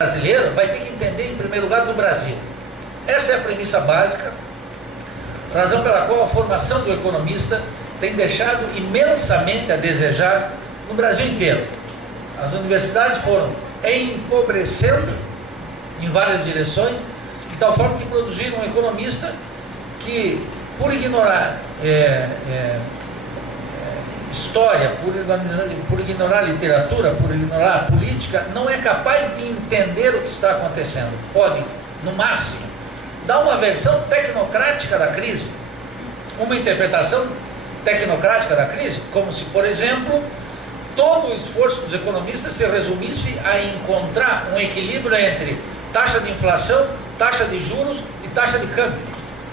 brasileiro vai ter que entender, em primeiro lugar, do Brasil. Essa é a premissa básica, razão pela qual a formação do economista tem deixado imensamente a desejar no Brasil inteiro. As universidades foram empobrecendo em várias direções, de tal forma que produziram um economista que, por ignorar história, por ignorar literatura, por ignorar a política, não é capaz de entender o que está acontecendo. Pode, no máximo, dar uma versão tecnocrática da crise, uma interpretação tecnocrática da crise, como se, por exemplo, todo o esforço dos economistas se resumisse a encontrar um equilíbrio entre taxa de inflação, taxa de juros e taxa de câmbio,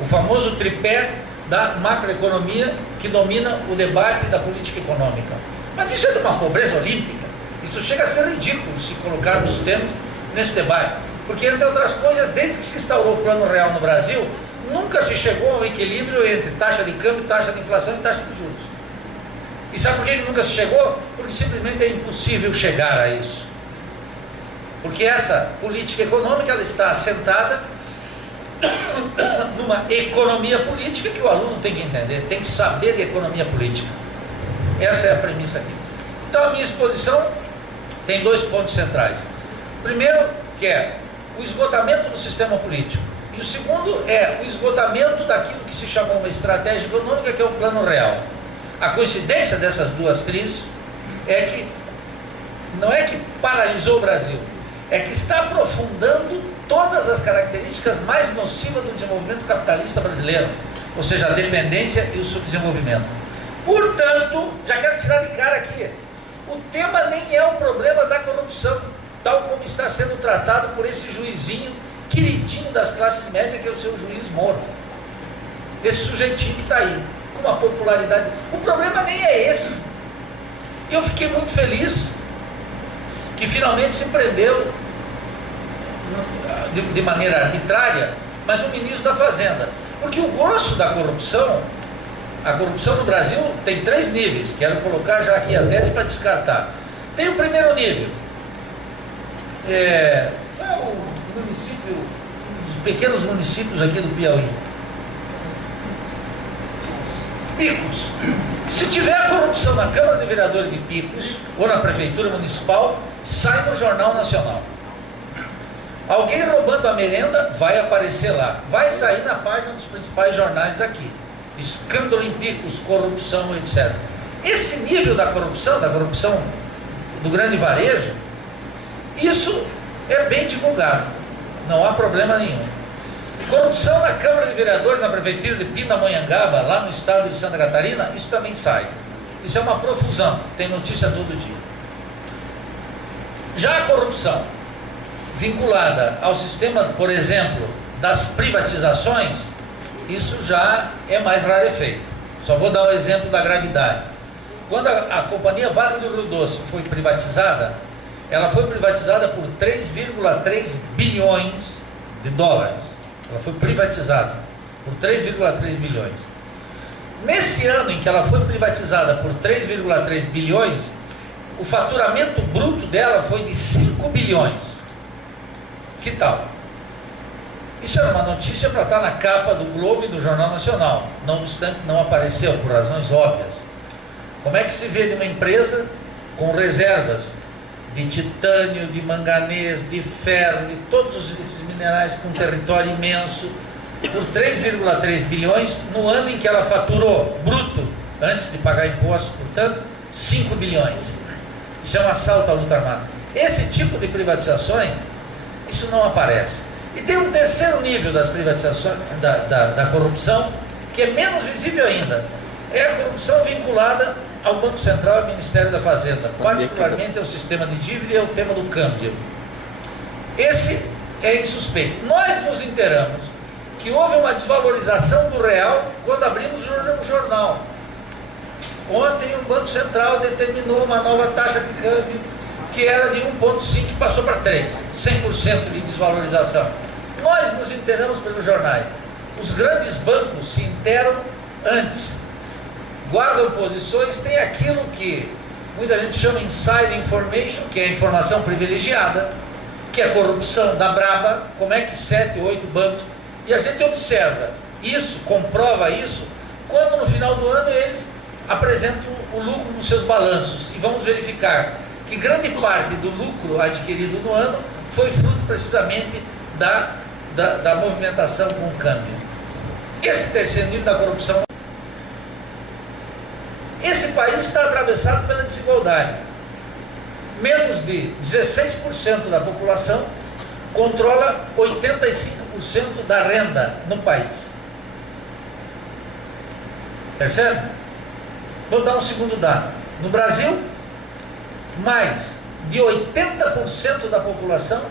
o famoso tripé da macroeconomia que domina o debate da política econômica. Mas isso é de uma pobreza olímpica. Isso chega a ser ridículo se colocarmos os termos nesse debate. Porque, entre outras coisas, desde que se instaurou o Plano Real no Brasil, nunca se chegou a um equilíbrio entre taxa de câmbio, taxa de inflação e taxa de juros. E sabe por que nunca se chegou? Porque simplesmente é impossível chegar a isso. Porque essa política econômica ela está assentada numa economia política que o aluno tem que entender, tem que saber de economia política. Essa é a premissa aqui. Então a minha exposição tem dois pontos centrais. O primeiro, que é o esgotamento do sistema político. E o segundo é o esgotamento daquilo que se chamou uma estratégia econômica, que é o Plano Real. A coincidência dessas duas crises é que não é que paralisou o Brasil, é que está aprofundando todas as características mais nocivas do desenvolvimento capitalista brasileiro, ou seja, a dependência e o subdesenvolvimento. Portanto, já quero tirar de cara aqui, o tema nem é o problema da corrupção, tal como está sendo tratado por esse juizinho queridinho das classes médias, que é o seu juiz Moro. Esse sujeitinho que está aí, com uma popularidade. O problema nem é esse. Eu fiquei muito feliz que finalmente se prendeu de maneira arbitrária, mas o ministro da Fazenda. Porque o grosso da corrupção, a corrupção no Brasil tem 3 níveis, quero colocar já aqui a tese para descartar. Tem o primeiro nível, o município, os pequenos municípios aqui do Piauí. Picos. Se tiver corrupção na Câmara de Vereadores de Picos, ou na Prefeitura Municipal, sai no Jornal Nacional. Alguém roubando a merenda vai aparecer lá. Vai sair na página dos principais jornais daqui. Escândalo em Picos, corrupção, etc. Esse nível da corrupção do grande varejo, isso é bem divulgado. Não há problema nenhum. Corrupção na Câmara de Vereadores, na Prefeitura de Pindamonhangaba, lá no estado de Santa Catarina, isso também sai. Isso é uma profusão, tem notícia todo dia. Já a corrupção vinculada ao sistema, por exemplo, das privatizações, isso já é mais rarefeito. Só vou dar um exemplo da gravidade. Quando a Companhia Vale do Rio Doce foi privatizada, ela foi privatizada por 3,3 bilhões de dólares. Ela foi privatizada por 3,3 bilhões. Nesse ano em que ela foi privatizada por 3,3 bilhões, o faturamento bruto dela foi de 5 bilhões. Que tal? Isso era uma notícia para estar na capa do Globo e do Jornal Nacional. Não obstante, não apareceu, por razões óbvias. Como é que se vê de uma empresa com reservas de titânio, de manganês, de ferro, de todos esses minerais, com um território imenso, por 3,3 bilhões, no ano em que ela faturou, bruto, antes de pagar impostos, portanto, 5 bilhões. Isso é um assalto à luta armada. Esse tipo de privatizações, isso não aparece. E tem um terceiro nível das privatizações, da corrupção, que é menos visível ainda. É a corrupção vinculada ao Banco Central e ao Ministério da Fazenda, particularmente ao sistema de dívida e ao tema do câmbio. Esse é insuspeito. Nós nos inteiramos que houve uma desvalorização do real quando abrimos o jornal. Ontem o Banco Central determinou uma nova taxa de câmbio que era de 1,5 e passou para 3, 100% de desvalorização. Nós nos inteiramos pelos jornais. Os grandes bancos se inteiram antes, guardam posições, tem aquilo que muita gente chama inside information, que é a informação privilegiada, que é corrupção da braba, como é que 7, 8 bancos, e a gente observa isso, comprova isso, quando no final do ano eles apresentam o lucro nos seus balanços, e vamos verificar que grande parte do lucro adquirido no ano foi fruto precisamente da movimentação com o câmbio. Esse terceiro nível da corrupção, esse país está atravessado pela desigualdade. Menos de 16% da população controla 85% da renda no país. Percebe? Vou dar um segundo dado. No Brasil, mais de 80% da população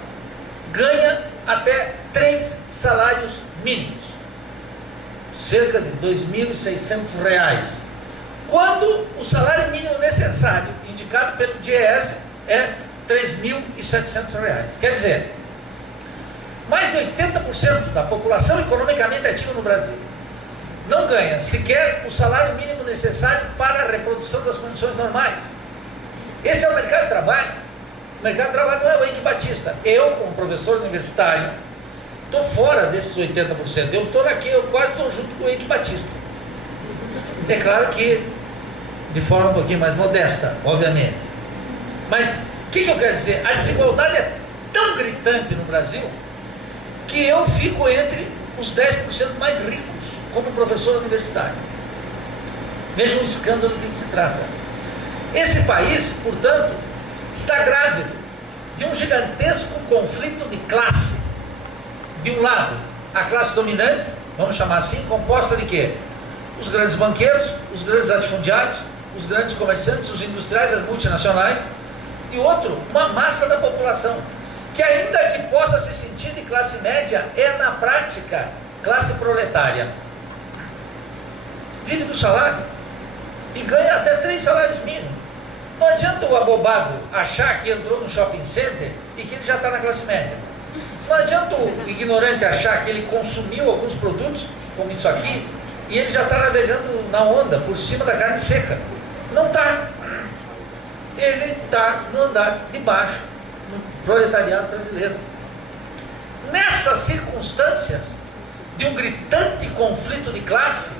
ganha até 3 salários mínimos, cerca de R$ 2.600, quando o salário mínimo necessário, indicado pelo DIEESE, é R$ 3.700. Quer dizer, mais de 80% da população economicamente ativa no Brasil não ganha sequer o salário mínimo necessário para a reprodução das condições normais. Esse é o mercado de trabalho. O mercado de trabalho não é o Eike Batista. Eu, como professor universitário, estou fora desses 80%. Eu estou aqui, eu quase estou junto com o Eike Batista. É claro que de forma um pouquinho mais modesta, obviamente. Mas o que eu quero dizer? A desigualdade é tão gritante no Brasil que eu fico entre os 10% mais ricos como professor universitário. Veja o escândalo de que se trata. Esse país, portanto, está grávido de um gigantesco conflito de classe. De um lado, a classe dominante, vamos chamar assim, composta de quê? Os grandes banqueiros, os grandes latifundiários, os grandes comerciantes, os industriais, as multinacionais, e outro, uma massa da população, que ainda que possa se sentir de classe média, é na prática classe proletária. Vive do salário e ganha até 3 salários mínimos. Não adianta o abobado achar que entrou no shopping center e que ele já está na classe média. Não adianta o ignorante achar que ele consumiu alguns produtos, como isso aqui, e ele já está navegando na onda, por cima da carne seca. Não está. Ele está no andar de baixo, no proletariado brasileiro. Nessas circunstâncias de um gritante conflito de classe,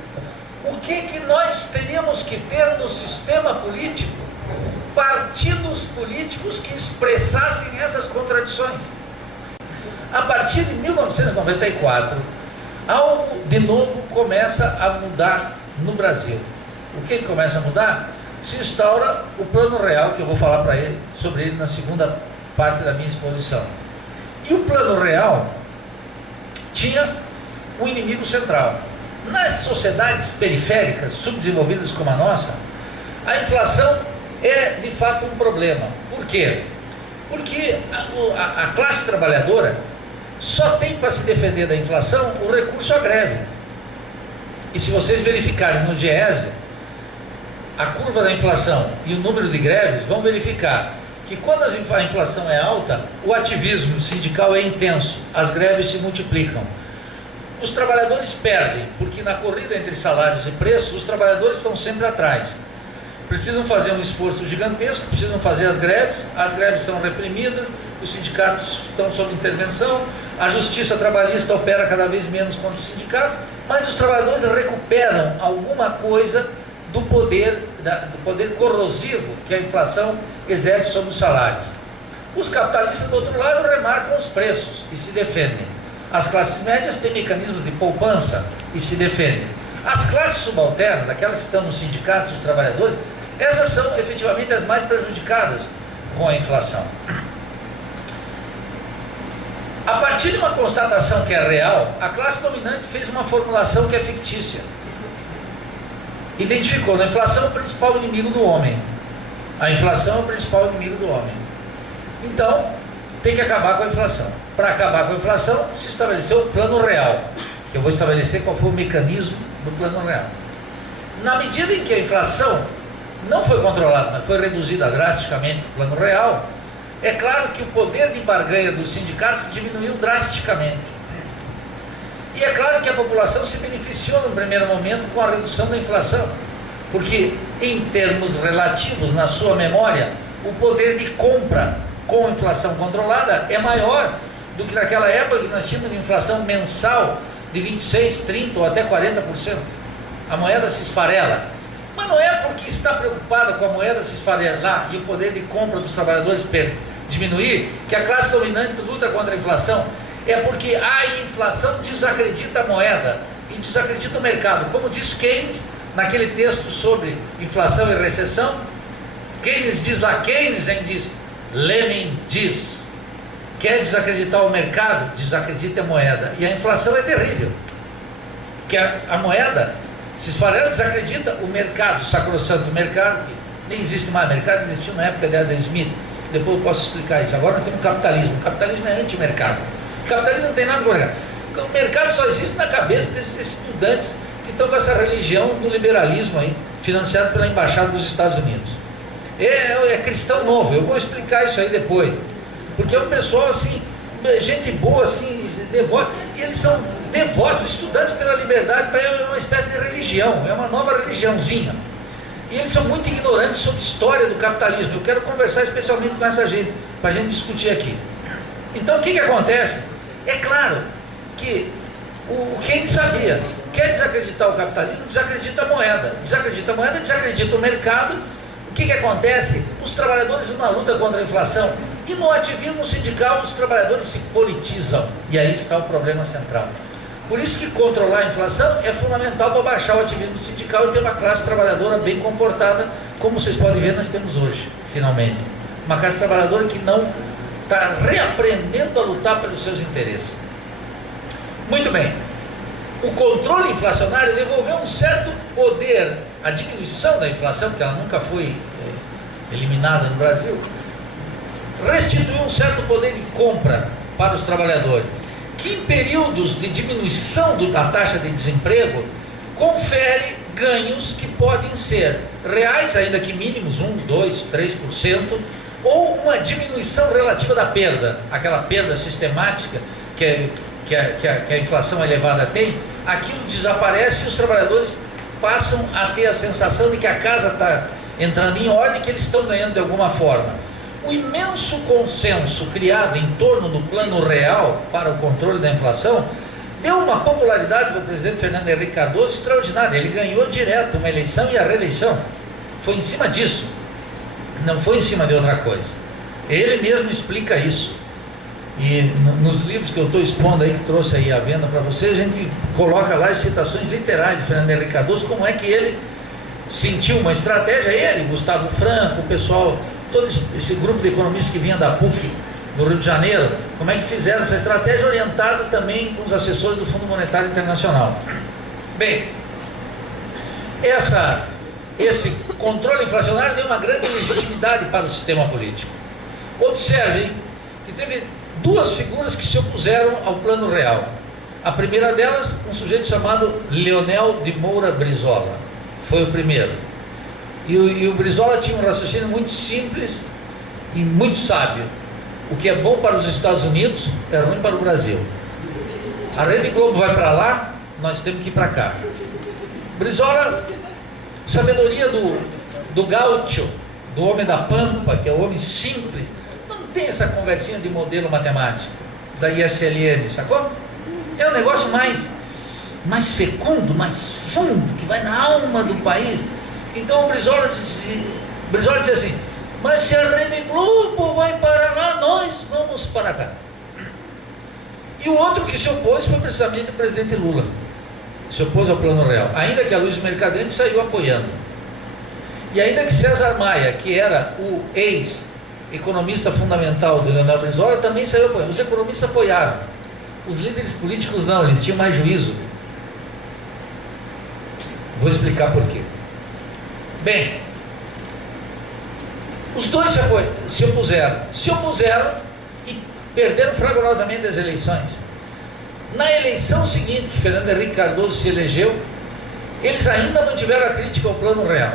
o que nós teríamos que ter no sistema político? Partidos políticos que expressassem essas contradições. A partir de 1994, algo de novo começa a mudar no Brasil. O que começa a mudar? Se instaura o Plano Real, que eu vou falar sobre ele na segunda parte da minha exposição. E o Plano Real tinha um inimigo central. Nas sociedades periféricas, subdesenvolvidas como a nossa, a inflação é de fato um problema. Por quê? Porque a classe trabalhadora só tem para se defender da inflação o recurso à greve. E se vocês verificarem no DIEESE, a curva da inflação e o número de greves, vão verificar que quando a inflação é alta, o ativismo sindical é intenso, as greves se multiplicam. Os trabalhadores perdem, porque na corrida entre salários e preços, os trabalhadores estão sempre atrás. Precisam fazer um esforço gigantesco, precisam fazer as greves são reprimidas, os sindicatos estão sob intervenção, a justiça trabalhista opera cada vez menos contra os sindicatos, mas os trabalhadores recuperam alguma coisa do poder corrosivo que a inflação exerce sobre os salários. Os capitalistas, do outro lado, remarcam os preços e se defendem. As classes médias têm mecanismos de poupança e se defendem. As classes subalternas, aquelas que estão nos sindicatos, os trabalhadores, essas são efetivamente as mais prejudicadas com a inflação. A partir de uma constatação que é real, a classe dominante fez uma formulação que é fictícia. Identificou na inflação o principal inimigo do homem. A inflação é o principal inimigo do homem. Então, tem que acabar com a inflação. Para acabar com a inflação, se estabeleceu o Plano Real, que eu vou estabelecer qual foi o mecanismo do Plano Real. Na medida em que a inflação não foi controlada, mas foi reduzida drasticamente no Plano Real, é claro que o poder de barganha dos sindicatos diminuiu drasticamente. E é claro que a população se beneficiou no primeiro momento com a redução da inflação, porque em termos relativos, na sua memória, o poder de compra com inflação controlada é maior do que naquela época que nós tínhamos inflação mensal de 26, 30 ou até 40%. A moeda se esfarela. Mas não é porque está preocupada com a moeda se esfarelar e o poder de compra dos trabalhadores diminuir que a classe dominante luta contra a inflação. É porque a inflação desacredita a moeda e desacredita o mercado. Como diz Keynes, naquele texto sobre inflação e recessão, Keynes diz lá, Keynes diz, Lenin diz, quer desacreditar o mercado, desacredita a moeda. E a inflação é terrível, que a moeda se esfarela, desacredita o mercado, o sacrossanto mercado, que nem existe mais. Mercado existiu na época de Adam Smith, depois eu posso explicar isso. Agora nós temos capitalismo. O capitalismo é anti-mercado. O capitalismo não tem nada com o mercado. O mercado só existe na cabeça desses estudantes que estão com essa religião do liberalismo aí, financiado pela Embaixada dos Estados Unidos. É cristão novo, eu vou explicar isso aí depois. Porque é um pessoal assim, gente boa, assim, devoto, e eles são devotos, estudantes pela liberdade, para é uma espécie de religião, é uma nova religiãozinha. E eles são muito ignorantes sobre a história do capitalismo. Eu quero conversar especialmente com essa gente, para a gente discutir aqui. Então o que acontece? É claro que o Keynes sabia, quer desacreditar o capitalismo, desacredita a moeda, desacredita o mercado. O que acontece? Os trabalhadores vão na luta contra a inflação e no ativismo sindical os trabalhadores se politizam, e aí está o problema central. Por isso que controlar a inflação é fundamental para baixar o ativismo sindical e ter uma classe trabalhadora bem comportada, como vocês podem ver nós temos hoje, finalmente. Uma classe trabalhadora que não está reaprendendo a lutar pelos seus interesses. Muito bem. O controle inflacionário devolveu um certo poder, a diminuição da inflação, porque ela nunca foi eliminada no Brasil, restituiu um certo poder de compra para os trabalhadores, que em períodos de diminuição da taxa de desemprego, confere ganhos que podem ser reais, ainda que mínimos, 1, 2, 3%, ou uma diminuição relativa da perda, aquela perda sistemática que a inflação elevada tem, aquilo desaparece e os trabalhadores passam a ter a sensação de que a casa está entrando em ordem e que eles estão ganhando de alguma forma. O imenso consenso criado em torno do Plano Real para o controle da inflação deu uma popularidade para o presidente Fernando Henrique Cardoso extraordinária. Ele ganhou direto uma eleição e a reeleição. Foi em cima disso, não foi em cima de outra coisa. Ele mesmo explica isso. E nos livros que eu estou expondo aí, que trouxe aí à venda para vocês, a gente coloca lá as citações literais de Fernando Henrique Cardoso, como é que ele sentiu uma estratégia, ele, Gustavo Franco, o pessoal, todo esse grupo de economistas que vinha da PUC do Rio de Janeiro, como é que fizeram essa estratégia orientada também com os assessores do Fundo Monetário Internacional. Bem, esse controle inflacionário deu uma grande legitimidade para o sistema político. Observem que teve duas figuras que se opuseram ao Plano Real. A primeira delas, um sujeito chamado Leonel de Moura Brizola, foi o primeiro. E o Brizola tinha um raciocínio muito simples e muito sábio. O que é bom para os Estados Unidos é ruim para o Brasil. A Rede Globo vai para lá, nós temos que ir para cá. Brizola, sabedoria do gaúcho, do homem da pampa, que é o homem simples, não tem essa conversinha de modelo matemático da ISLN, sacou? É um negócio mais fecundo, mais fundo, que vai na alma do país. Então o Brizola diz assim: mas se a Rede Globo vai para lá, nós vamos para cá. E o outro que se opôs foi precisamente o presidente Lula. Se opôs ao Plano Real, ainda que a Luiz Mercadante saiu apoiando. E ainda que César Maia, que era o ex-economista fundamental do Leonel Brizola, também saiu apoiando. Os economistas apoiaram. Os líderes políticos não, eles tinham mais juízo. Vou explicar por quê. Bem, os dois se opuseram e perderam fragorosamente as eleições. Na eleição seguinte, que Fernando Henrique Cardoso se elegeu, eles ainda mantiveram a crítica ao Plano Real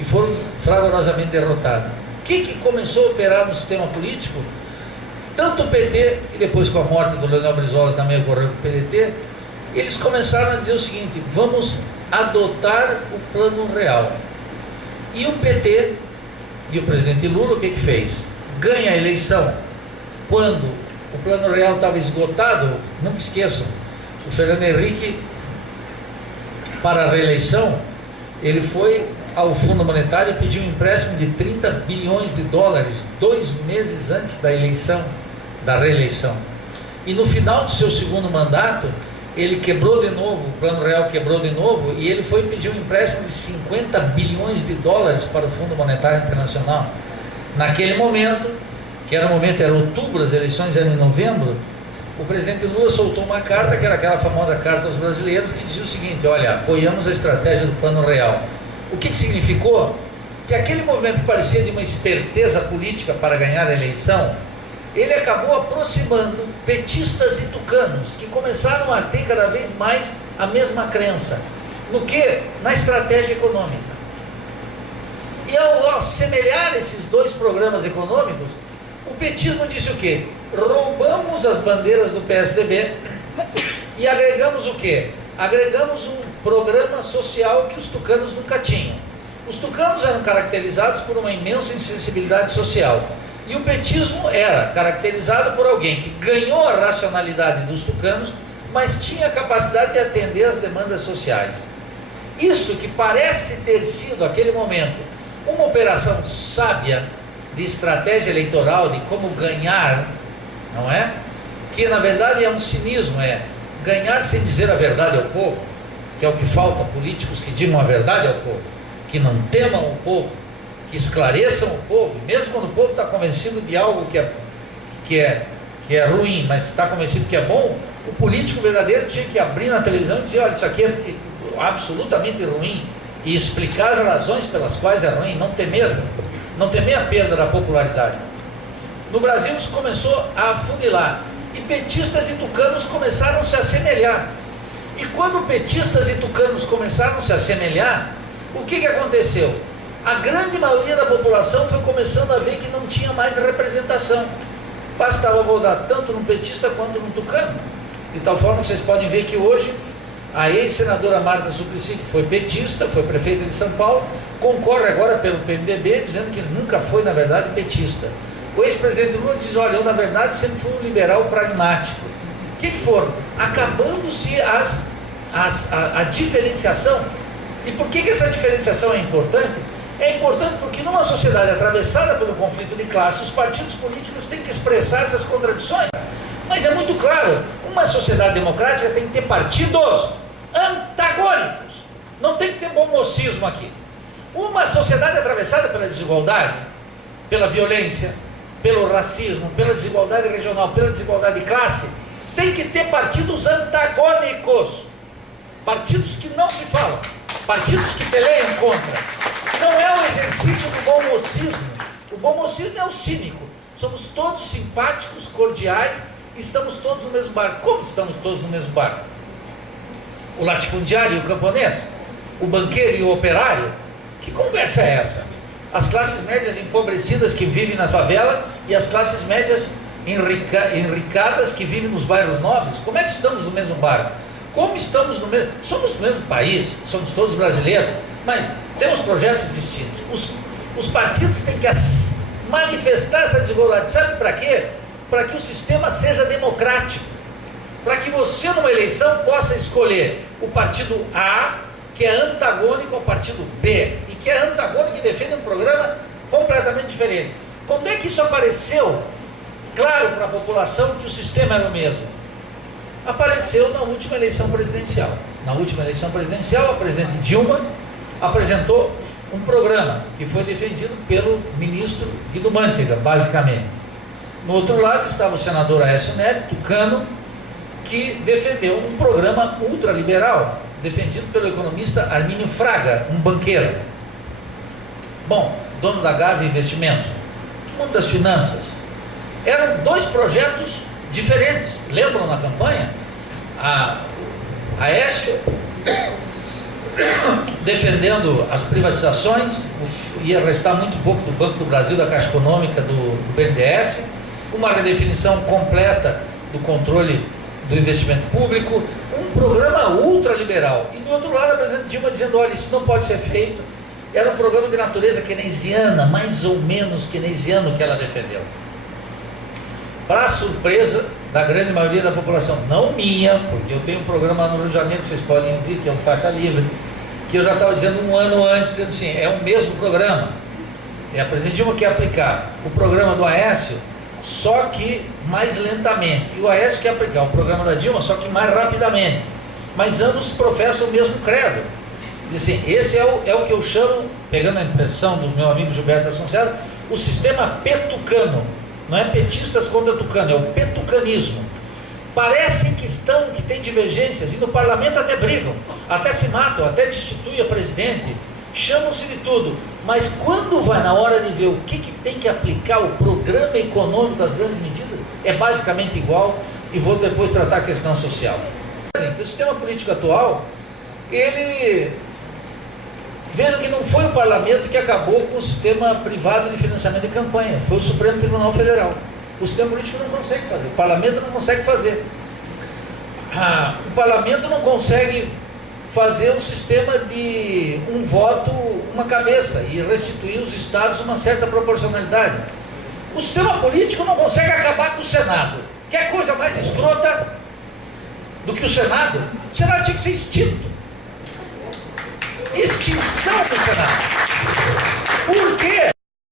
e foram fragorosamente derrotados. O que começou a operar no sistema político? Tanto o PT, e depois com a morte do Leonel Brizola também ocorreu com o PDT, eles começaram a dizer o seguinte: vamos adotar o Plano Real. E o PT e o presidente Lula, o que fez? ganha a eleição quando o Plano Real estava esgotado. Nunca esqueçam, o Fernando Henrique, para a reeleição, ele foi ao Fundo Monetário e pediu um empréstimo de 30 bilhões de dólares 2 meses antes da eleição, da reeleição. E no final do seu segundo mandato, ele quebrou de novo, o Plano Real quebrou de novo, e ele foi pedir um empréstimo de 50 bilhões de dólares para o Fundo Monetário Internacional. Naquele momento, era outubro, as eleições eram em novembro, o presidente Lula soltou uma carta, que era aquela famosa carta aos brasileiros, que dizia o seguinte: olha, apoiamos a estratégia do Plano Real. O que significou? Que aquele movimento que parecia de uma esperteza política para ganhar a eleição, ele acabou aproximando petistas e tucanos, que começaram a ter cada vez mais a mesma crença. No que? Na estratégia econômica. E ao assemelhar esses dois programas econômicos, o petismo disse o quê? Roubamos as bandeiras do PSDB e agregamos o quê? Agregamos um programa social que os tucanos nunca tinham. Os tucanos eram caracterizados por uma imensa insensibilidade social. E o petismo era caracterizado por alguém que ganhou a racionalidade dos tucanos, mas tinha a capacidade de atender às demandas sociais. Isso que parece ter sido, naquele momento, uma operação sábia de estratégia eleitoral, de como ganhar, não é? Que na verdade é um cinismo, é ganhar sem dizer a verdade ao povo, que é o que falta, políticos que digam a verdade ao povo, que não temam o povo, que esclareçam o povo, mesmo quando o povo está convencido de algo que é ruim, mas está convencido que é bom. O político verdadeiro tinha que abrir na televisão e dizer: olha, isso aqui é absolutamente ruim, e explicar as razões pelas quais é ruim, não temer a perda da popularidade. No Brasil isso começou a afunilar, e petistas e tucanos começaram a se assemelhar. E quando petistas e tucanos começaram a se assemelhar, o que aconteceu? A grande maioria da população foi começando a ver que não tinha mais representação. Bastava votar tanto no petista quanto no tucano. De tal forma que vocês podem ver que hoje a ex-senadora Marta Suplicy, que foi petista, foi prefeita de São Paulo, concorre agora pelo PMDB, dizendo que nunca foi, na verdade, petista. O ex-presidente Lula diz: olha, eu na verdade sempre fui um liberal pragmático. O que foram? Acabando-se a diferenciação. E por que essa diferenciação é importante? É importante porque numa sociedade atravessada pelo conflito de classe, os partidos políticos têm que expressar essas contradições. Mas é muito claro, uma sociedade democrática tem que ter partidos antagônicos. Não tem que ter bom mocismo aqui. Uma sociedade atravessada pela desigualdade, pela violência, pelo racismo, pela desigualdade regional, pela desigualdade de classe, tem que ter partidos antagônicos. Partidos que não se falam, partidos que peleiam contra. Não é o exercício do bom mocismo. O bom mocismo é o cínico. Somos todos simpáticos, cordiais, e estamos todos no mesmo barco. Como estamos todos no mesmo barco? O latifundiário e o camponês? O banqueiro e o operário? Que conversa é essa? As classes médias empobrecidas que vivem na favela e as classes médias enricadas que vivem nos bairros nobres? Como é que estamos no mesmo barco? Como estamos no mesmo... Somos do mesmo país, somos todos brasileiros, mas temos projetos distintos. Os partidos têm que manifestar essa desigualdade. Sabe para quê? Para que o sistema seja democrático. Para que você, numa eleição, possa escolher o partido A, que é antagônico ao partido B, e que é antagônico e defende um programa completamente diferente. Quando é que isso apareceu claro para a população que o sistema era o mesmo? Apareceu na última eleição presidencial. Na última eleição presidencial, a presidente Dilma apresentou um programa que foi defendido pelo ministro Guido Mantega, basicamente. No outro lado estava o senador Aécio Neves, tucano, que defendeu um programa ultraliberal, defendido pelo economista Armínio Fraga, um banqueiro. Bom, dono da Gávea Investimentos, mundo das finanças. Eram dois projetos diferentes. Lembram na campanha? Aécio defendendo as privatizações, ia restar muito pouco do Banco do Brasil, da Caixa Econômica, do BNDES, uma redefinição completa do controle do investimento público, um programa ultraliberal. E do outro lado a presidente Dilma dizendo: olha, isso não pode ser feito, era um programa de natureza keynesiana, mais ou menos keynesiano que ela defendeu. Para surpresa da grande maioria da população, não minha, porque eu tenho um programa no Rio de Janeiro que vocês podem ouvir, que é um faixa livre, que eu já estava dizendo um ano antes, dizendo assim, é o mesmo programa. É a presidente Dilma que quer aplicar o programa do Aécio, só que mais lentamente. E o Aécio quer aplicar o programa da Dilma, só que mais rapidamente. Mas ambos professam o mesmo credo. E assim, esse é o que eu chamo, pegando a impressão do meu amigo Gilberto Vasconcelos, o sistema petucano. Não é petistas contra tucano, é o petucanismo. Parece que tem divergências, e no parlamento até brigam, até se matam, até destituem a presidente, chamam-se de tudo, mas quando vai na hora de ver o que tem que aplicar o programa econômico das grandes medidas, é basicamente igual, e vou depois tratar a questão social. O sistema político atual, vejam que não foi o parlamento que acabou com o sistema privado de financiamento de campanha, foi o Supremo Tribunal Federal. O sistema político não consegue fazer, o parlamento não consegue fazer. O parlamento não consegue fazer um sistema de um voto, uma cabeça, e restituir os estados uma certa proporcionalidade. O sistema político não consegue acabar com o Senado. Quer coisa mais escrota do que o Senado? O Senado tinha